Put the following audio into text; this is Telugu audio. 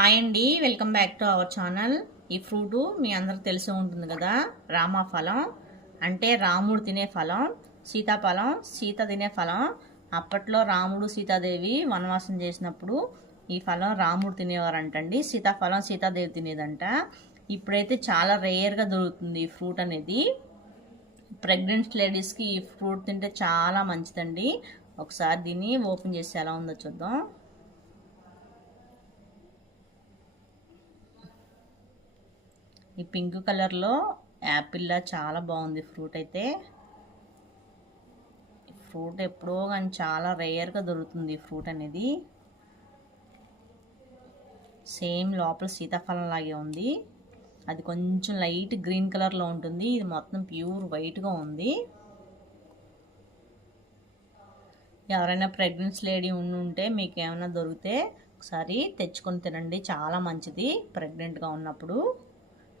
హాయ్ అండి welcome back to our channel. ఈ ఫ్రూట్ మీ అందరికి తెలిసే ఉంటుంది కదా రామఫలం అంటే రాముడు తినే ఫలం సీతాఫలం సీత తినే ఫలం. అప్పట్లో రాముడు సీతాదేవి వనవాసం చేసినప్పుడు ఈ ఫలం రాముడు తినేవారంటండి. సీతాఫలం సీతాదేవి తినేదంట. ఇప్పుడైతే చాలా రేర్గా దొరుకుతుంది ఈ ఫ్రూట్ అనేది. ప్రెగ్నెంట్ లేడీస్కి ఈ ఫ్రూట్ తింటే చాలా మంచిదండి. ఒకసారి దీన్ని ఓపెన్ చేసి ఎలా ఉందో చూద్దాం. ఈ పింక్ కలర్లో యాపిల్లా చాలా బాగుంది ఫ్రూట్ అయితే. ఫ్రూట్ ఎప్పుడో కానీ చాలా రేయర్గా దొరుకుతుంది ఫ్రూట్ అనేది. సేమ్ లోపల సీతాఫలం లాగే ఉంది. అది కొంచెం లైట్ గ్రీన్ కలర్లో ఉంటుంది. ఇది మొత్తం ప్యూర్ వైట్గా ఉంది. ఎవరైనా ప్రెగ్నెన్సీ లేడీ ఉండి ఉంటే మీకు ఏమైనా దొరికితే ఒకసారి తెచ్చుకొని తినండి. చాలా మంచిది ప్రెగ్నెంట్గా ఉన్నప్పుడు.